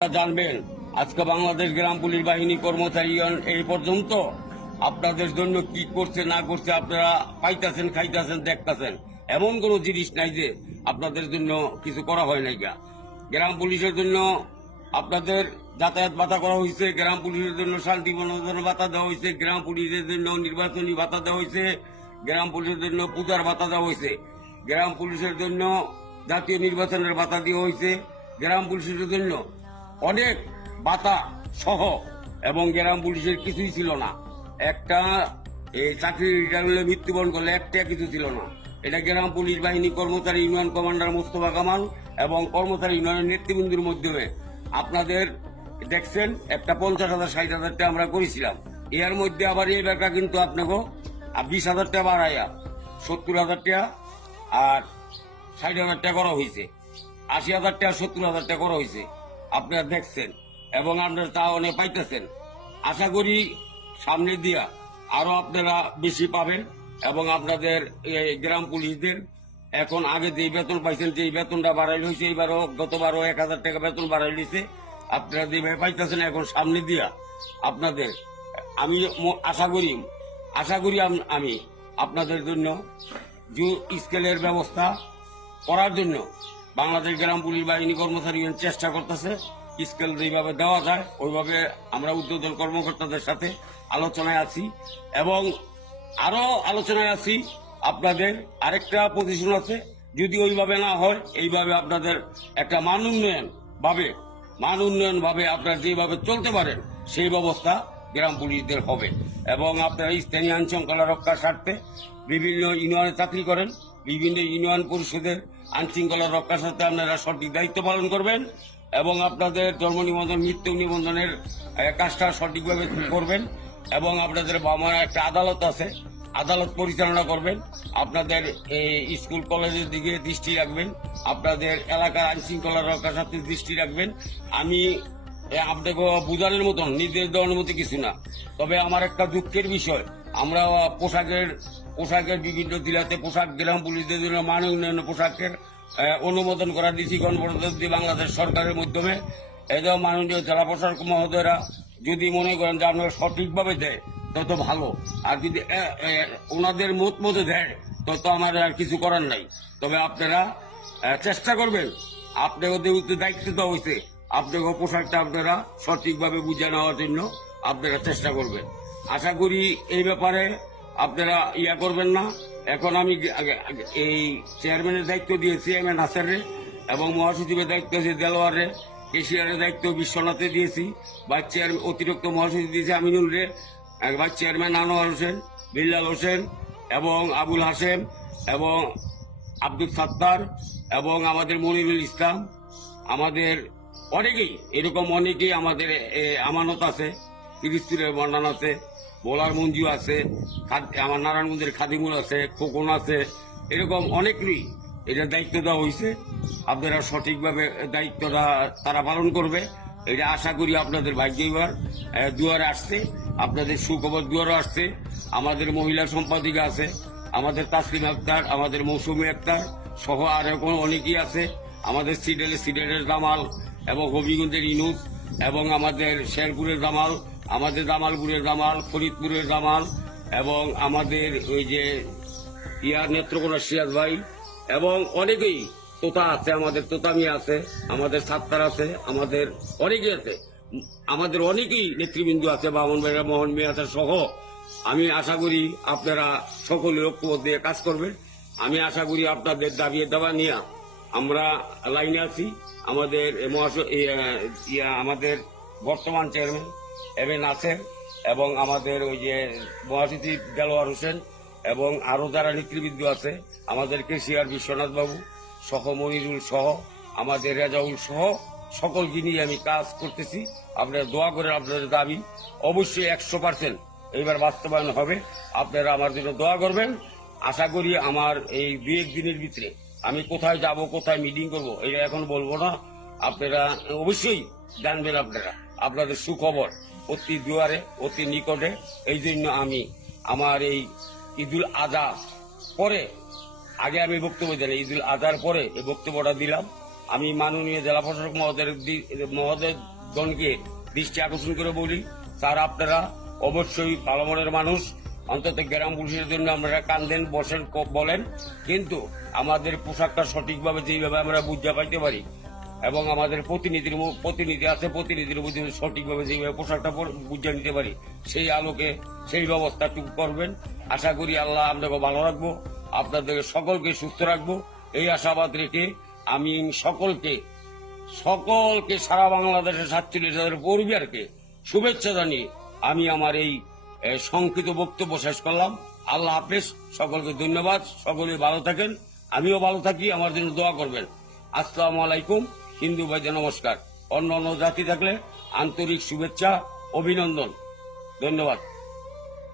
জানবেন আজকে বাংলাদেশ গ্রাম পুলিশ বাহিনী কর্মচারী এই পর্যন্ত আপনাদের জন্য কি করছে না করছে আপনারা পাইতেছেন, খাইতেছেন, দেখতেছেন। এমন কোন জিনিস নাই যে আপনাদের জন্য কিছু করা হয় নাই। গ্রাম পুলিশের জন্য আপনাদের যাতায়াত ভাতা করা হয়েছে, গ্রাম পুলিশের জন্য শান্তি বনধন ভাতা দেওয়া হয়েছে, গ্রাম পুলিশের জন্য নির্বাচনী ভাতা দেওয়া হয়েছে, গ্রাম পুলিশের জন্য পূজার ভাতা দেওয়া হয়েছে, গ্রাম পুলিশের জন্য জাতীয় নির্বাচনের ভাতা দেওয়া হয়েছে, গ্রাম পুলিশের জন্য অনেক ভাতা সহ। এবং গ্রাম পুলিশের কিছুই ছিল না। একটা চাকরি রিটায়ার হলে মৃত্যুবরণ করলে একটা কিছু ছিল না। এটা গ্রাম পুলিশ বাহিনী কর্মচারী ইউনিয়ন কমান্ডার মোস্তফা কামাল এবং কর্মচারী ইউনিয়নের নেতৃবৃন্দের মাধ্যমে আপনাদের দেখছেন একটা 50,000 60,000 টাকা আমরা করেছিলাম। এর মধ্যে আবার এই ব্যাপারটা কিন্তু আপনাকে 20,000 টাকা বাড়াইয়া 70,000 টাকা আর 60,000 টাকা করা হয়েছে, 80,000 টাকা 70,000 টাকা করা হয়েছে। আপনারা দেখছেন এবং আপনারা তা অনেক পাইতেছেন। আশা করি সামনে দিয়া আরো আপনারা বেশি পাবেন এবং আপনাদের গ্রাম পুলিশদের এখন আগে যে বেতন পাইছেন যে বেতনটা বাড়াইল হয়েছে, এইবারও গতবারও 1,000 টাকা বেতন বাড়াই হয়েছে। আপনারা যেভাবে পাইতেছেন এখন সামনে দিয়া আপনাদের আমি আশা করি আমি আপনাদের জন্য স্কেলের ব্যবস্থা করার জন্য বাংলাদেশ গ্রাম পুলিশ বাহিনী কর্মচারী চেষ্টা করতেছে। স্কেল যেভাবে দেওয়া যায় ওইভাবে আমরা উদ্বোধন কর্মকর্তাদের সাথে আলোচনায় আছি এবং আরো আলোচনায় আছি। আপনাদের আরেকটা পজিশন আছে, যদি ওইভাবে না হয় এইভাবে আপনাদের একটা মান উন্নয়ন ভাবে আপনারা যেভাবে চলতে পারেন সেই ব্যবস্থা গ্রাম পুলিশদের হবে। এবং আপনারা স্থানীয় আইন শৃঙ্খলা রক্ষার স্বার্থে বিভিন্ন ইউনিয়নে চাকরি করেন, বিভিন্ন ইউনিয়ন পরিষদের আইন শৃঙ্খলা রক্ষার সাথে আপনারা সঠিক দায়িত্ব পালন করবেন এবং আপনাদের জন্ম নিবন্ধন মৃত্যু নিবন্ধনের কাজটা সঠিকভাবে করবেন এবং আপনাদের বাবার একটা আদালত আছে, আদালত পরিচালনা করবেন। আপনাদের স্কুল কলেজের দিকে দৃষ্টি রাখবেন, আপনাদের এলাকার আইন শৃঙ্খলা রক্ষার সাথে দৃষ্টি রাখবেন। আমি আপনাকে বোঝানোর মতন নির্দেশ দেওয়ার মতো কিছু না। তবে আমার একটা দুঃখের বিষয়, আমরা পোশাকের বিভিন্ন জেলাতে পোশাক গ্রাম পুলিশদের জন্য মান উন্নয়ন পোশাকের অনুমোদন করা দিয়েছি গণপ্রজাতন্ত্রী বাংলাদেশ সরকারের মাধ্যমে। এদের মাননীয় জেলা প্রশাসক মহোদয়রা যদি মনে করেন যে আপনারা সঠিকভাবে দেয় তত ভালো, আর যদি ওনাদের মতে দেয় তত আমাদের আর কিছু করার নাই। তবে আপনারা চেষ্টা করবেন, আপনাদের দায়িত্ব দেওয়া হয়েছে, আপনাদের পোশাকটা আপনারা সঠিকভাবে বুঝে নেওয়ার জন্য আপনারা চেষ্টা করবেন। আশা করি এই ব্যাপারে আপনারা করবেন না। এখন আমি এই চেয়ারম্যানের দায়িত্ব দিয়েছি চেয়ারম্যান হাসানরে এবং মহাসচিবের দায়িত্ব দিয়েছি দেলোয়ারে, কেশিয়ারের দায়িত্ব বিশ্বনাথে দিয়েছি, ভাইস চেয়ারম্যান অতিরিক্ত মহাসচিব দিয়েছি আমিনুল রে, ভাইস চেয়ারম্যান আনোয়ার হোসেন, বিল্লাল হোসেন এবং আবুল হাসেম এবং আব্দুল সাত্তার এবং আমাদের মনিরুল ইসলাম। আমাদের অনেকেই এরকম অনেকেই আমাদের আমানত আছে, তিরিশপুরের বর্ণান আছে, বোলার মঞ্জু আছে, আমার নারায়ণগঞ্জের খাদিমুল আছে, খোকন আছে, এরকম অনেকেরই এটা দায়িত্ব দেওয়া হয়েছে। আপনারা সঠিকভাবে দায়িত্বটা তারা পালন করবে, এটা আশা করি। আপনাদের ভাগ্যবার দুয়ারে আসছে, আপনাদের সুখবর দুয়ারও আসছে। আমাদের মহিলা সম্পাদিকা আছে, আমাদের তাসলিম আক্তার, আমাদের মৌসুমী আক্তার সহ আরো অনেকেই আছে, আমাদের সিডেলের জামাল এবং হবিগঞ্জের ইনুস এবং আমাদের শেরপুরের জামাল, আমাদের জামালপুরের জামাল, ফরিদপুরের জামাল এবং আমাদের ওই যে নেত্রকোনা সিরাজ ভাই এবং অনেকেই তোতা আছে, আমাদের তোতামি আছে, আমাদের সাত্তার আছে, আমাদের অনেকেই আছে, আমাদের অনেকেই নেতৃবৃন্দ আছে, বামন ভাইরা মোহন মিয়া আছে সহ। আমি আশা করি আপনারা সকলে ঐক্যবদ্ধ দিয়ে কাজ করবেন। আমি আশা করি আপনাদের দাবা নিয়ে আমরা লাইনে আছি। আমাদের আমাদের বর্তমান চেয়ারম্যান এম নাসের এবং আমাদের ওই যে মহাসচিব দেলোয়ার হোসেন এবং আরো যারা নেতৃবৃন্দ আছে, আমাদের কেশিয়ার বিশ্বনাথ বাবু সহ, মনিরুল সহ, আমাদের রেজাউল সহ সকলকে নিয়ে আমি কাজ করতেছি। আপনারা দোয়া করে আপনাদের দাবি অবশ্যই 100% এইবার বাস্তবায়ন হবে। আপনারা আমার জন্য দোয়া করবেন। আশা করি আমার এই 2-1 দিনের ভিতরে আমি কোথায় যাব, কোথায় মিটিং করব এটা এখন বলবো না, আপনারা অবশ্যই জানবেন। আপনাদের সুখবর অতি দুয়ারে, অতি নিকটে। এই জন্য আমি আমার এই ঈদুল আজহা পরে, আগে আমি বক্তব্য দিলাম, ঈদুল আজহার পরে এই বক্তব্যটা দিলাম আমি মাননীয় জেলা প্রশাসক মহোদয়গণকে দৃষ্টি আকর্ষণ করে বলি, স্যার আপনারা অবশ্যই ভালো মনের মানুষ, অন্তত গ্রাম পুলিশের জন্য আপনারা কান্দেন, বসেন, বলেন, কিন্তু আমাদের পোশাকটা সঠিকভাবে যেভাবে আমরা বুঝতে পাইতে পারি এবং আমাদের প্রতিনিধি আছে, প্রতিনিধির মধ্যে সঠিকভাবে যেভাবে পোশাকটা বুঝে নিতে পারি, সেই আলোকে সেই ব্যবস্থাটুকু করবেন। আশা করি আল্লাহ আপনাকে ভালো রাখবো, আপনাদের সকলকে সুস্থ রাখবো, এই আশাবাদ রেখে আমি সকলকে সারা বাংলাদেশের 47,000 পরিবারকে শুভেচ্ছা জানিয়ে আমি আমার এই সংক্ষিপ্ত বক্তব্য শেষ করলাম। আল্লাহ হাফেজ, সকলকে ধন্যবাদ, সকলে ভালো থাকেন, আমিও ভালো থাকি, আমার জন্য দোয়া করবেন। আসসালামু আলাইকুম। হিন্দু ভাইদের নমস্কার। অন্য অন্য জাতি থাকলে আন্তরিক শুভেচ্ছা, অভিনন্দন, ধন্যবাদ।